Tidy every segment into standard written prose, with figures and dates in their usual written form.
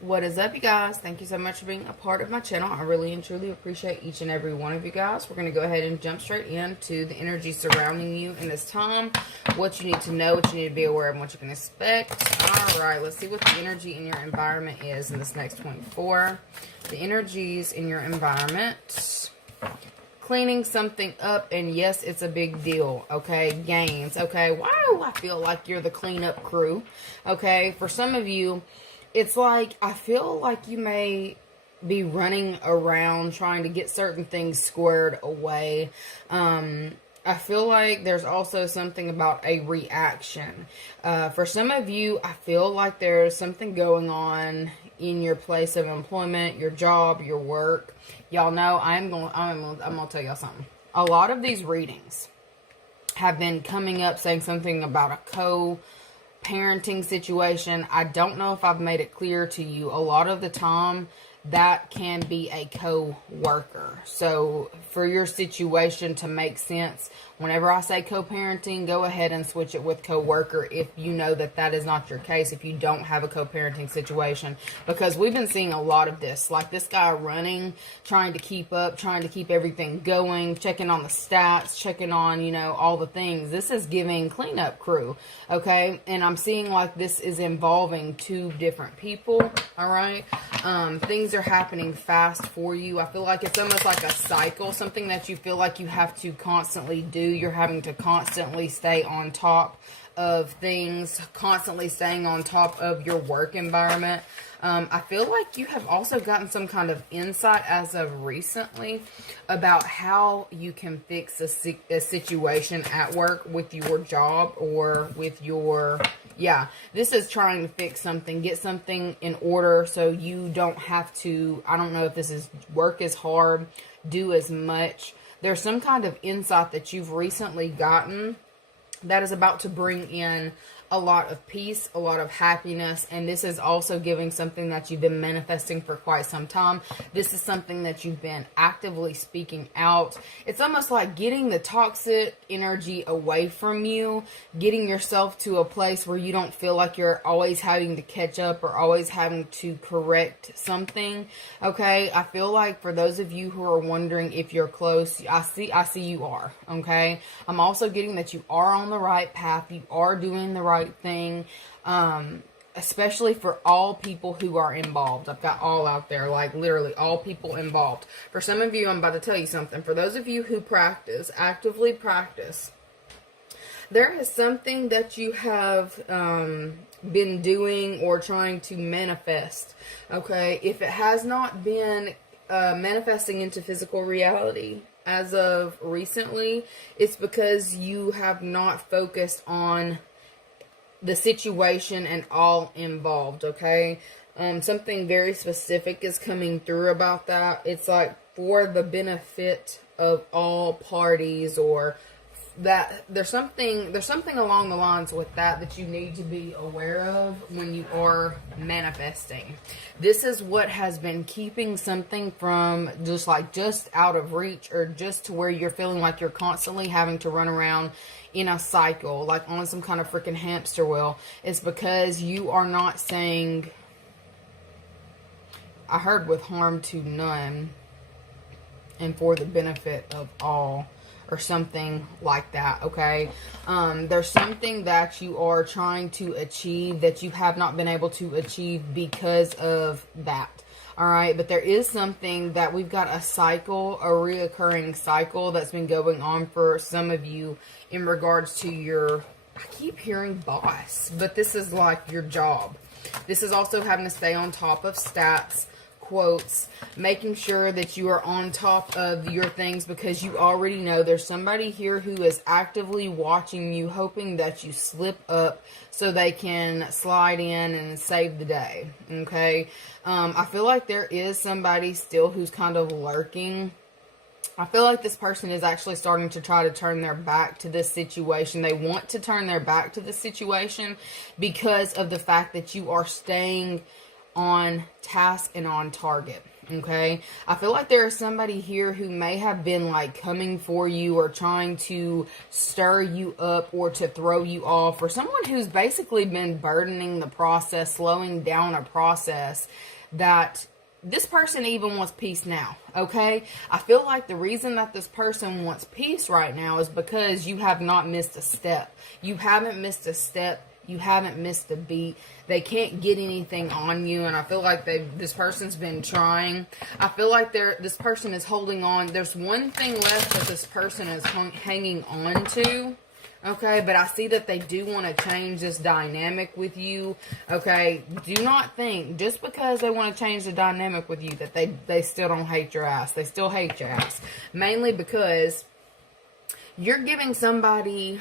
What is up, you guys? Thank you so much for being a part of my channel. I really and truly appreciate each and every one of you guys. We're going to go ahead and jump straight into the energy surrounding you in this time, what you need to know, what you need to be aware of, and what you can expect. All right, let's see what the energy in your environment is in this next 24. The energies in your environment: cleaning something up, and yes, it's a big deal, okay? Gains, okay? Why do I feel like you're the cleanup crew, okay? For some of you, it's like, I feel like you may be running around trying to get certain things squared away. I feel like there's also something about a reaction. For some of you, I feel like there's something going on in your place of employment, your job, your work. Y'all know I'm gonna tell y'all something. A lot of these readings have been coming up saying something about a co-parenting situation. I don't know if I've made it clear to you. A lot of the time, that can be a co-worker. So for your situation to make sense, whenever I say co-parenting, go ahead and switch it with co-worker if you know that that is not your case, if you don't have a co-parenting situation. Because we've been seeing a lot of this. Like this guy running, trying to keep up, trying to keep everything going, checking on the stats, checking on, you know, all the things. This is giving cleanup crew, okay? And I'm seeing like this is involving two different people, all right? Things are happening fast for you. I feel like it's almost like a cycle, something that you feel like you have to constantly do. You're having to constantly stay on top of things, constantly staying on top of your work environment. I feel like you have also gotten some kind of insight as of recently about how you can fix a situation at work with your job or with your... Yeah, this is trying to fix something, get something in order so you don't have to, I don't know if this is work as hard, do as much. There's some kind of insight that you've recently gotten that is about to bring in a lot of peace, a lot of happiness, and this is also giving something that you've been manifesting for quite some time. This is something that you've been actively speaking out. It's almost like getting the toxic energy away from you, getting yourself to a place where you don't feel like you're always having to catch up or always having to correct something, okay? I feel like for those of you who are wondering if you're close, I see you are, okay? I'm also getting that you are on the right path, you are doing the right thing, especially for all people who are involved. I've got all out there, like literally all people involved. For some of you, I'm about to tell you something. For those of you who practice, actively practice, there is something that you have been doing or trying to manifest, okay? If it has not been manifesting into physical reality as of recently, it's because you have not focused on the situation and all involved, okay? Something very specific is coming through about that. It's like for the benefit of all parties, or that there's something along the lines with that you need to be aware of when you are manifesting. This is what has been keeping something from just out of reach, or just to where you're feeling like you're constantly having to run around in a cycle, like on some kind of freaking hamster wheel. It's because you are not saying, I heard with harm to none and for the benefit of all, or something like that, okay? There's something that you are trying to achieve that you have not been able to achieve because of that. All right, but there is something that we've got a cycle, a reoccurring cycle that's been going on for some of you in regards to your, I keep hearing boss, but this is like your job. This is also having to stay on top of stats, quotes, making sure that you are on top of your things, because you already know there's somebody here who is actively watching you, hoping that you slip up so they can slide in and save the day, okay? I feel like there is somebody still who's kind of lurking. I feel like this person is actually starting to try to turn their back to this situation. They want to turn their back to this situation because of the fact that you are staying on task and on target, Okay, I feel like there is somebody here who may have been like coming for you or trying to stir you up or to throw you off, or someone who's basically been burdening the process, slowing down a process that this person even wants peace now. Okay, I feel like the reason that this person wants peace right now is because you have not missed a step. You haven't missed a step. You haven't missed a beat. They can't get anything on you, and I feel like this person's been trying. I feel like this person is holding on. There's one thing left that this person is hanging on to, okay? But I see that they do want to change this dynamic with you, okay? Do not think, just because they want to change the dynamic with you, that they still don't hate your ass. They still hate your ass. Mainly because you're giving somebody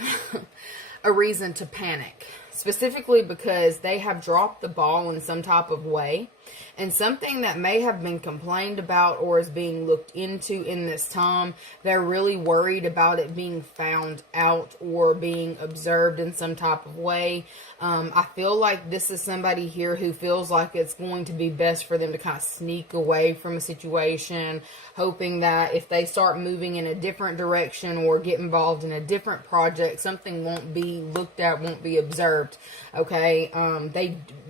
a reason to panic. Specifically because they have dropped the ball in some type of way, and something that may have been complained about or is being looked into in this time, they're really worried about it being found out or being observed in some type of way. I feel like this is somebody here who feels like it's going to be best for them to kind of sneak away from a situation, hoping that if they start moving in a different direction or get involved in a different project, something won't be looked at, won't be observed. Okay,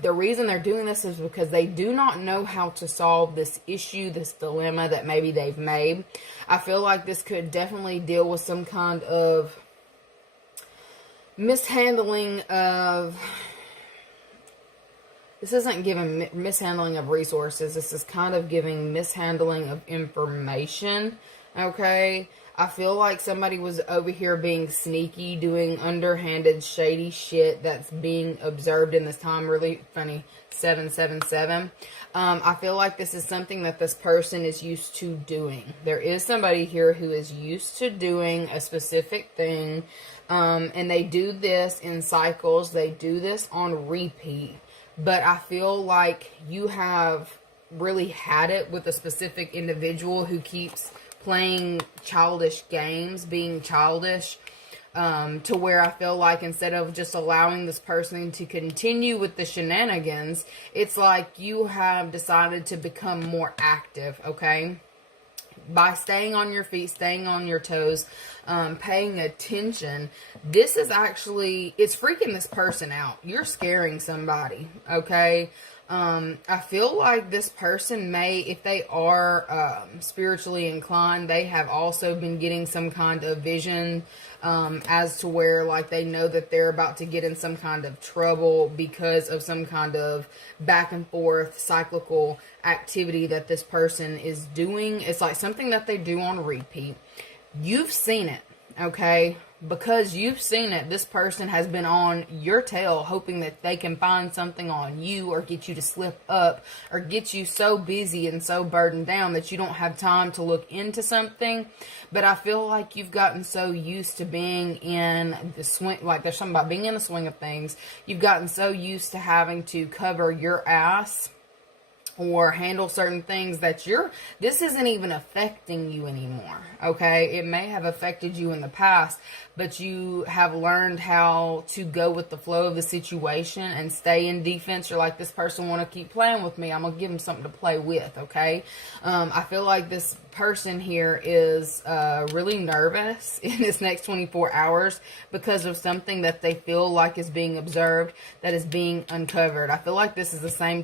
the reason they're doing this is because they do not know how to solve this issue, this dilemma that maybe they've made. I feel like this could definitely deal with some kind of mishandling of, this isn't giving mishandling of resources, this is kind of giving mishandling of information, okay? I feel like somebody was over here being sneaky, doing underhanded, shady shit that's being observed in this time. Really funny, 777. I feel like this is something that this person is used to doing. There is somebody here who is used to doing a specific thing, and they do this in cycles. They do this on repeat. But I feel like you have really had it with a specific individual who keeps playing childish games, being childish, to where I feel like instead of just allowing this person to continue with the shenanigans, it's like you have decided to become more active, okay? By staying on your feet, staying on your toes, paying attention. This is actually, it's freaking this person out. You're scaring somebody, okay? I feel like this person may, if they are spiritually inclined, they have also been getting some kind of vision as to where, like, they know that they're about to get in some kind of trouble because of some kind of back and forth cyclical activity that this person is doing. It's like something that they do on repeat. You've seen it, okay? Because you've seen it, this person has been on your tail hoping that they can find something on you or get you to slip up or get you so busy and so burdened down that you don't have time to look into something. But I feel like you've gotten so used to being in the swing, like there's something about being in the swing of things. You've gotten so used to having to cover your ass or handle certain things that this isn't even affecting you anymore, okay? It may have affected you in the past, but you have learned how to go with the flow of the situation and stay in defense. You're like, this person want to keep playing with me. I'm going to give them something to play with, okay? I feel like this person here is really nervous in this next 24 hours because of something that they feel like is being observed, that is being uncovered. I feel like this is the same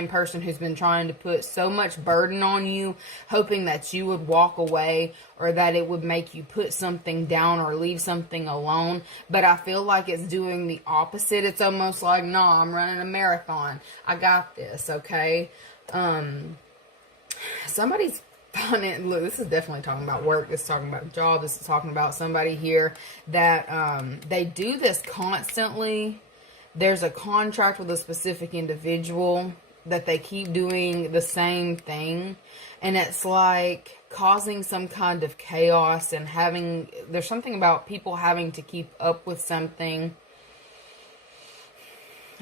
person who's been trying to put so much burden on you, hoping that you would walk away or that it would make you put something down or leave something alone. But I feel like it's doing the opposite. It's almost like, no, I'm running a marathon. I got this, okay? Somebody's finding, look, this is definitely talking about work. This is talking about a job. This is talking about somebody here that they do this constantly. There's a contract with a specific individual that they keep doing the same thing, and it's like causing some kind of chaos and there's something about people having to keep up with something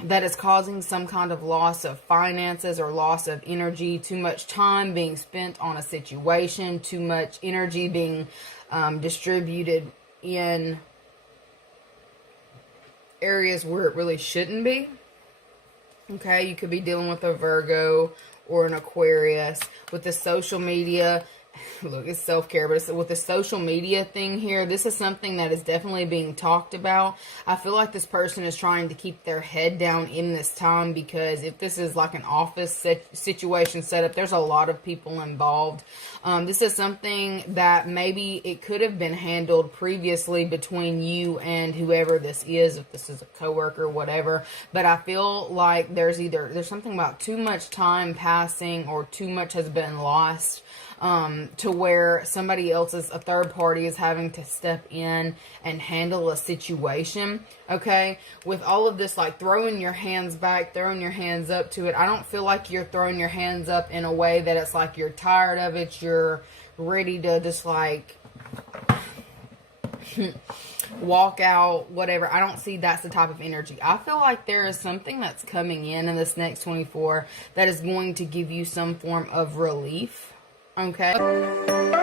that is causing some kind of loss of finances or loss of energy, too much time being spent on a situation, too much energy being distributed in areas where it really shouldn't be. Okay, you could be dealing with a Virgo or an Aquarius. With the social media, look, it's self-care, but with the social media thing here, this is something that is definitely being talked about. I feel like this person is trying to keep their head down in this time, because if this is like an office situation set up, there's a lot of people involved. This is something that maybe it could have been handled previously between you and whoever this is, if this is a coworker or whatever. But I feel like there's something about too much time passing, or too much has been lost, to where somebody else, a third party, is having to step in and handle a situation. Okay, with all of this, like throwing your hands back, throwing your hands up to it, I don't feel like you're throwing your hands up in a way that it's like you're tired of it, you're ready to just like walk out, whatever. I don't see that's the type of energy. I feel like there is something that's coming in this next 24 that is going to give you some form of relief. Okay.